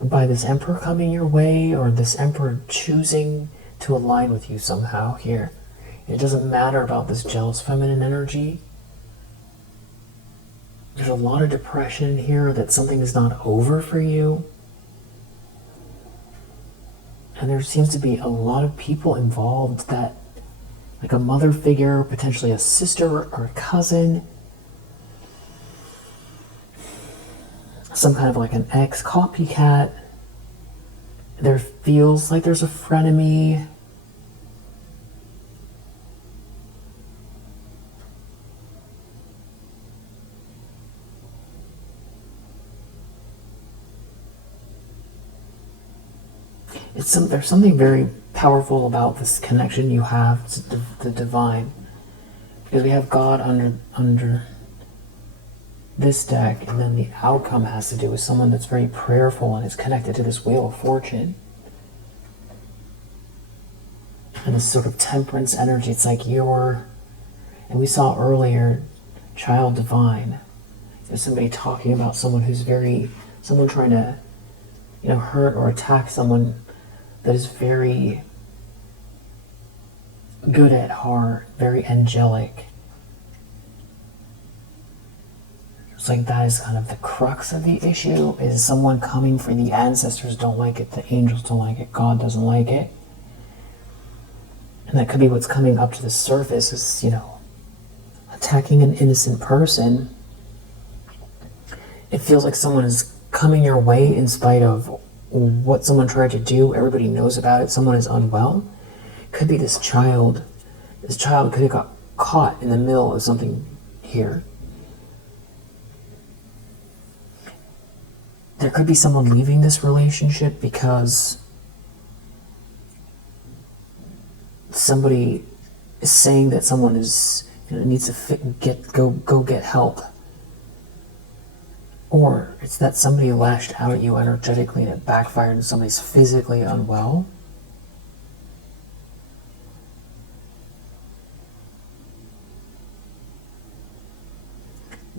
by this emperor coming your way, or this emperor choosing to align with you somehow here. It doesn't matter about this jealous feminine energy. There's a lot of depression here that something is not over for you. And there seems to be a lot of people involved that, like a mother figure, potentially a sister or a cousin, some kind of like an ex-copycat. There feels like there's a frenemy. There's something very powerful about this connection you have to the divine, because we have God under this deck, and then the outcome has to do with someone that's very prayerful and is connected to this wheel of fortune and this sort of temperance energy. It's like and we saw earlier, child divine. There's somebody talking about someone someone trying to, hurt or attack someone that is very good at heart, very angelic. It's like that is kind of the crux of the issue, is someone coming for the ancestors don't like it, the angels don't like it, God doesn't like it. And that could be what's coming up to the surface is, attacking an innocent person. It feels like someone is coming your way in spite of what someone tried to do. Everybody knows about it. Someone is unwell. Could be this child. This child could have got caught in the middle of something here. There could be someone leaving this relationship because somebody is saying that someone is needs to go get help. Or it's that somebody lashed out at you energetically and it backfired and somebody's physically unwell.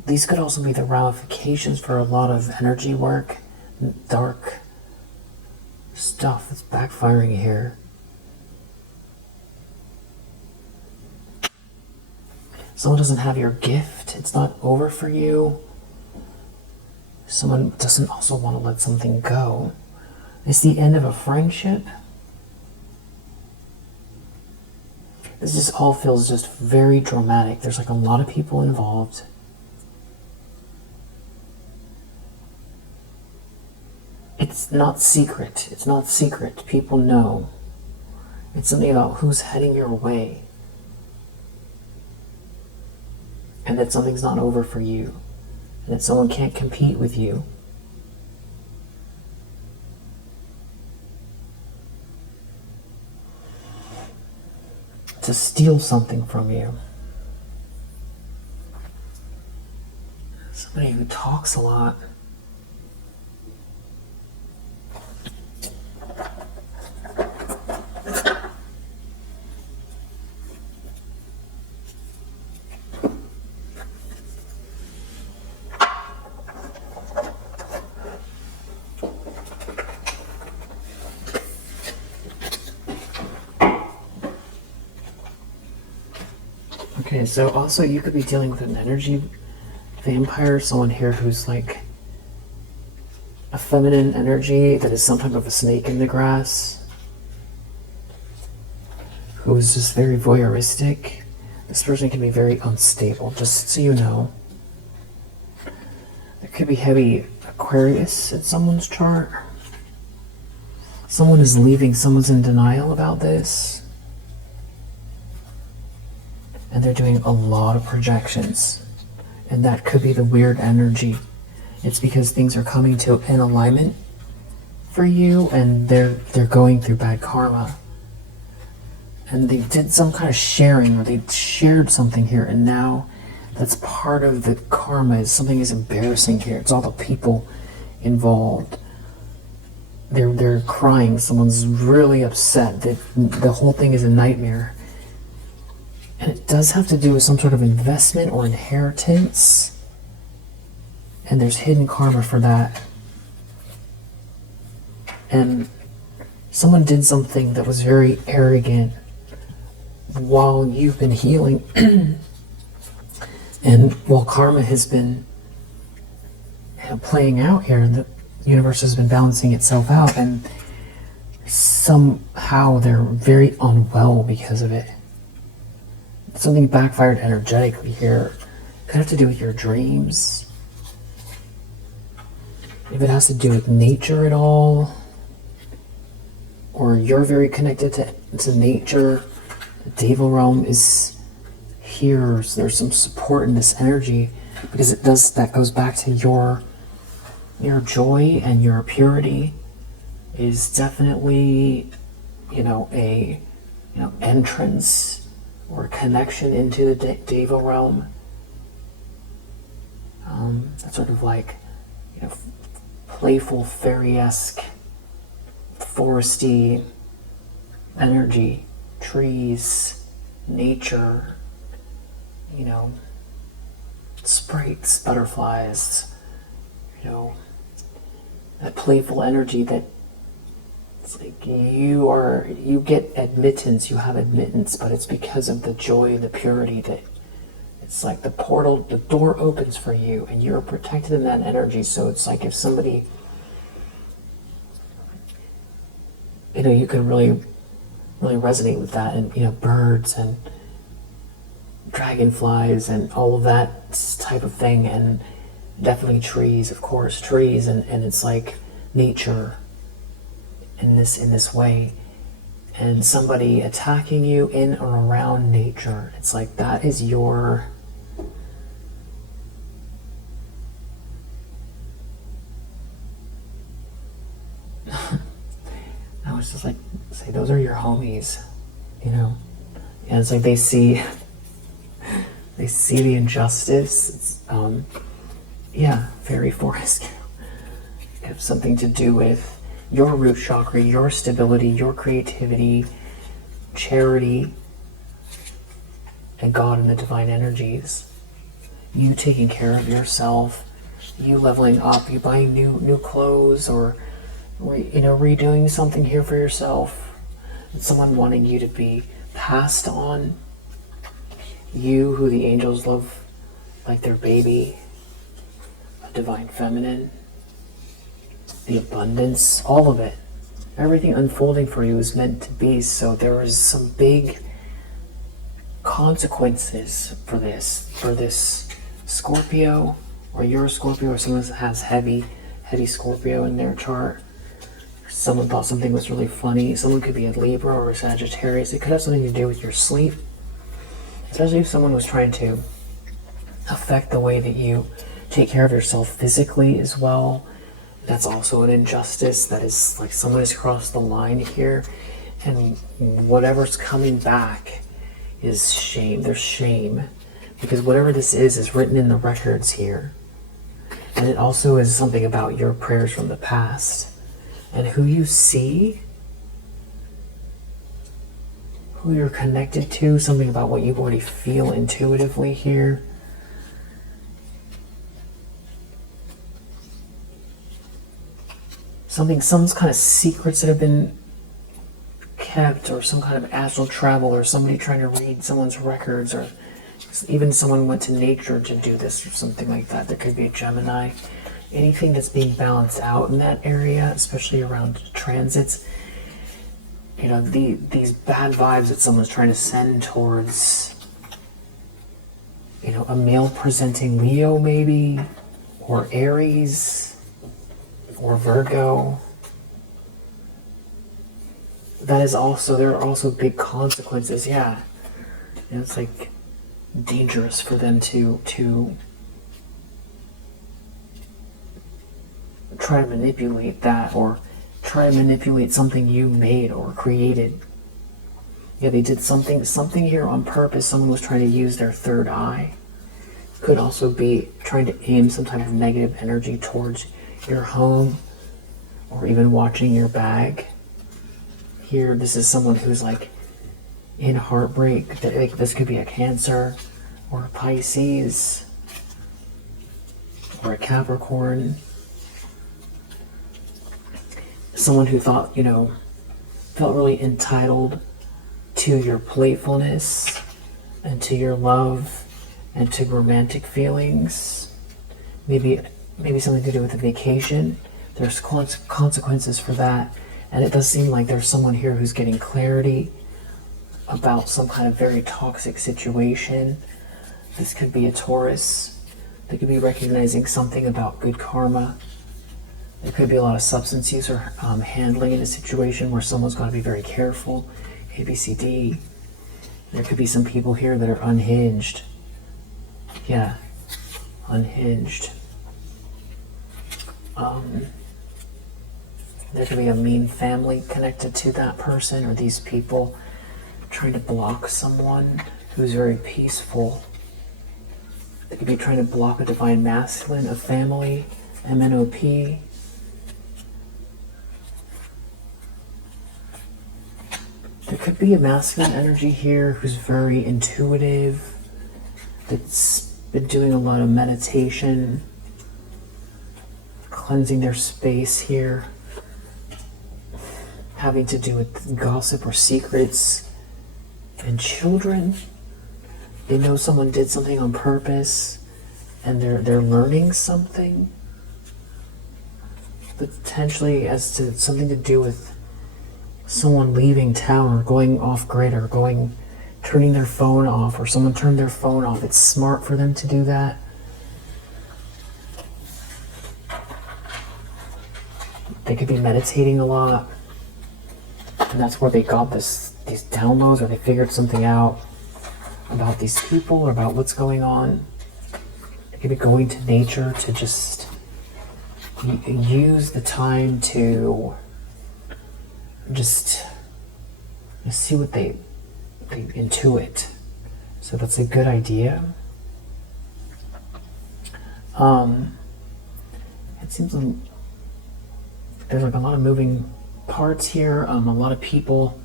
These could also be the ramifications for a lot of energy work, dark stuff that's backfiring here. Someone doesn't have your gift. It's not over for you. Someone doesn't also want to let something go. It's the end of a friendship. This just all feels just very dramatic. There's like a lot of people involved. It's not secret. It's not secret. People know. It's something about who's heading your way. And that something's not over for you. And that someone can't compete with you. To steal something from you. Somebody who talks a lot. Okay, so also you could be dealing with an energy vampire, someone here who's like a feminine energy that is some type of a snake in the grass, who is just very voyeuristic. This person can be very unstable, just so you know. There could be heavy Aquarius in someone's chart. Someone is leaving, someone's in denial about this. and they're doing a lot of projections. And that could be the weird energy. It's because things are coming to an alignment for you, and they're going through bad karma. And they did some kind of sharing, or they shared something here, and now that's part of the karma. Is something is embarrassing here. It's all the people involved. They're crying. Someone's really upset. That the whole thing is a nightmare. And it does have to do with some sort of investment or inheritance. And there's hidden karma for that. And someone did something that was very arrogant while you've been healing. And while karma has been playing out here, the universe has been balancing itself out, and somehow they're very unwell because of it. Something backfired energetically here. Could have to do with your dreams. If it has to do with nature at all, or you're very connected to nature, the Deva realm is here. So there's some support in this energy, because that goes back to your joy and your purity is definitely, a entrance or connection into the Deva realm. That's sort of like, playful, fairy-esque, foresty energy, trees, nature, sprites, butterflies, that playful energy that it's like you get admittance, you have admittance, but it's because of the joy and the purity that it's like the door opens for you, and you're protected in that energy. So it's like if somebody, you can really, really resonate with that, and birds and dragonflies and all of that type of thing, and definitely trees, of course, trees, and it's like nature in this way. And somebody attacking you in or around nature, it's like that is your I was just like, say, those are your homies, and it's like they see the injustice. It's fairy forest. It has something to do with your root chakra, your stability, your creativity, charity, and God and the divine energies. You taking care of yourself, you leveling up, you buying new clothes, or redoing something here for yourself, and someone wanting you to be passed on. You, who the angels love like their baby, a divine feminine, the abundance, all of it, everything unfolding for you is meant to be. So there is some big consequences for this Scorpio, or you're a Scorpio, or someone has heavy Scorpio in their chart. Someone thought something was really funny. Someone could be a Libra or a Sagittarius. It could have something to do with your sleep, especially if someone was trying to affect the way that you take care of yourself physically as well. That's also an injustice. That is like someone has crossed the line here, and whatever's coming back is shame. There's shame, because whatever this is written in the records here. And it also is something about your prayers from the past. And who you see, who you're connected to, something about what you already feel intuitively here. Some kind of secrets that have been kept, or some kind of astral travel, or somebody trying to read someone's records, or even someone went to nature to do this, or something like that. There could be a Gemini. Anything that's being balanced out in that area, especially around transits, these bad vibes that someone's trying to send towards, a male presenting Leo maybe, or Aries, or Virgo. There are also big consequences, yeah. It's like dangerous for them to try to manipulate that, or try to manipulate something you made or created. Yeah, they did something here on purpose. Someone was trying to use their third eye. Could also be trying to aim some type of negative energy towards your home, or even watching your bag. Here, this is someone who's like in heartbreak. This could be a Cancer, or a Pisces, or a Capricorn. Someone who thought, felt really entitled to your playfulness and to your love and to romantic feelings. Maybe something to do with a vacation. There's consequences for that. And it does seem like there's someone here who's getting clarity about some kind of very toxic situation. This could be a Taurus. They could be recognizing something about good karma. There could be a lot of substance use or handling in a situation where someone's got to be very careful. A, B, C, D. There could be some people here that are unhinged. Yeah, unhinged. There could be a mean family connected to that person or these people, trying to block someone who's very peaceful. They could be trying to block a divine masculine, a family, MNOP. There could be a masculine energy here who's very intuitive, that's been doing a lot of meditation, cleansing their space here, having to do with gossip or secrets. And children, they know someone did something on purpose and they're learning something, potentially as to something to do with someone leaving town or going off grid or turning their phone off, or someone turned their phone off. It's smart for them to do that. They could be meditating a lot, and that's where they got these downloads, or they figured something out about these people or about what's going on. They could be going to nature to just use the time to just see what they intuit. So that's a good idea. It seems like there's like a lot of moving parts here, a lot of people,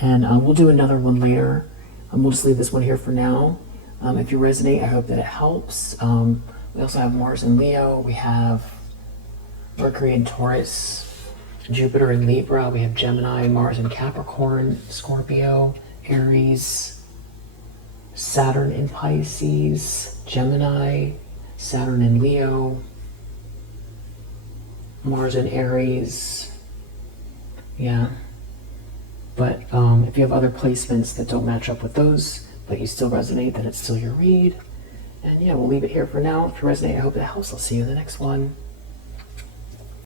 and we'll do another one later. We'll just leave this one here for now. If you resonate, I hope that it helps. We also have Mars in Leo, we have Mercury in Taurus, Jupiter in Libra, we have Gemini, Mars in Capricorn, Scorpio, Aries, Saturn in Pisces, Gemini, Saturn in Leo, Mars in Aries. Yeah. But if you have other placements that don't match up with those, but you still resonate, then it's still your read. And yeah, we'll leave it here for now. If you resonate, I hope it helps. I'll see you in the next one.